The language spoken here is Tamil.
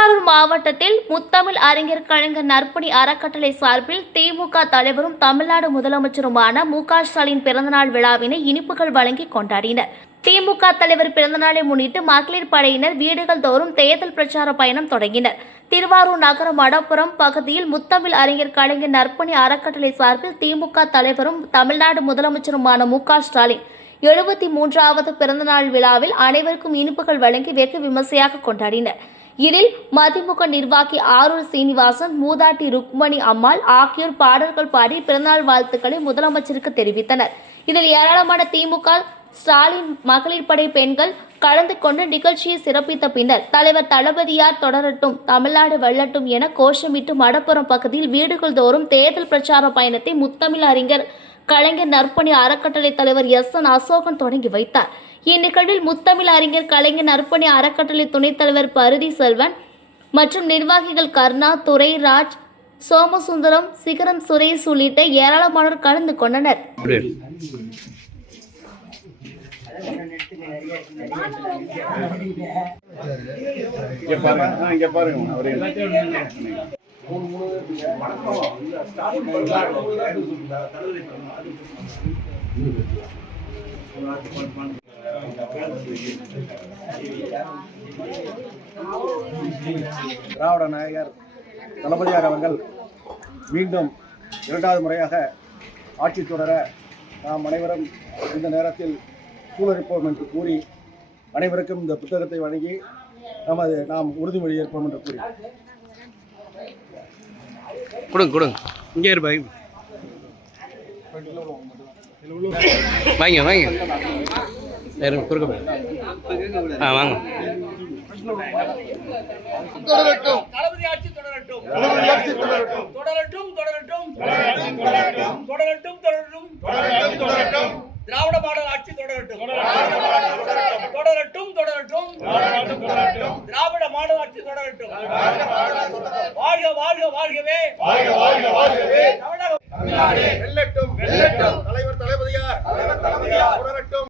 திருவாரூர் மாவட்டத்தில் முத்தமிழ் அறிஞர் கலைஞர் நற்பணி அறக்கட்டளை சார்பில் திமுக தலைவரும் தமிழ்நாடு முதலமைச்சருமான மு.க. ஸ்டாலின் பிறந்தநாள் விழாவினை இனிப்புகள் வழங்கி கொண்டாடினர். திமுக தலைவர் பிறந்தநாளை முன்னிட்டு மகளிர் படையினர் வீடுகள் தோறும் தேர்தல் பிரச்சார பயணம் தொடங்கினர். திருவாரூர் நகர மடப்புரம் பகுதியில் முத்தமிழ் அறிஞர் கலைஞர் நற்பணி அறக்கட்டளை சார்பில் திமுக தலைவரும் தமிழ்நாடு முதலமைச்சருமான மு.க. ஸ்டாலின் 73வது பிறந்தநாள் விழாவில் அனைவருக்கும் இனிப்புகள் வழங்கி வெகு விமர்சையாக கொண்டாடினர். இதில் மதிமுக நிர்வாகி ஆரூர் சீனிவாசன், மூதாட்டி ருக்மணி அம்மாள் ஆகியோர் பாடல்கள் பாடி பிறந்தநாள் வாழ்த்துக்களை முதலமைச்சருக்கு தெரிவித்தனர். இதில் ஏராளமான திமுக, ஸ்டாலின் மகளிர் படை பெண்கள் கலந்து கொண்டு நிகழ்ச்சியை சிறப்பித்த பின்னர் தலைவர் தளபதியார் தொடரட்டும், தமிழ்நாடு வெல்லட்டும் என கோஷமிட்டு மடப்புரம் பகுதியில் வீடுகள் தோறும் தேர்தல் பிரச்சார பயணத்தை முத்தமிழ் அறிஞர் கலைஞர் நற்பணி அறக்கட்டளை தலைவர் எஸ்.என். அசோகன் தொடங்கி வைத்தார். இந்நிகழ்வில் முத்தமிழ் அறிஞர் கலைஞர் நற்பணி அறக்கட்டளை துணைத் தலைவர் பருதி செல்வன் மற்றும் நிர்வாகிகள் கர்ணா, துரை ராஜ், சோமசுந்தரம், சிகரம் சுரேஷ் உள்ளிட்ட ஏராளமானோர் கலந்து கொண்டனர். திராவிட நாயகர் தளபதியார் அவர்கள் மீண்டும் 2வது முறையாக ஆட்சி தொடர நாம் அனைவரும் இந்த நேரத்தில் சூழலிப்போம் என்று கூறி அனைவருக்கும் இந்த புத்தகத்தை வழங்கி நாம் உறுதிமொழி ஏற்போம் என்று கூறி கொடுங்க இங்கே இருப்பாங்க வாங்க குறுக்க வாங்க. தொடரட்டும், தளபதி ஆட்சி தொடரட்டும், தொடரட்டும், தொடரட்டும், தொடரட்டும், தொடரட்டும், திராவிட மாடல் ஆட்சி தொடரட்டும், தொடரட்டும், தொடரட்டும், திராவிட மாடல் ஆட்சி தொடரட்டும். வாழ்க வாழ்க வாழ்கவே, தமிழகம் வெல்லட்டும், தலைவர் தளபதியார் தொடரட்டும்.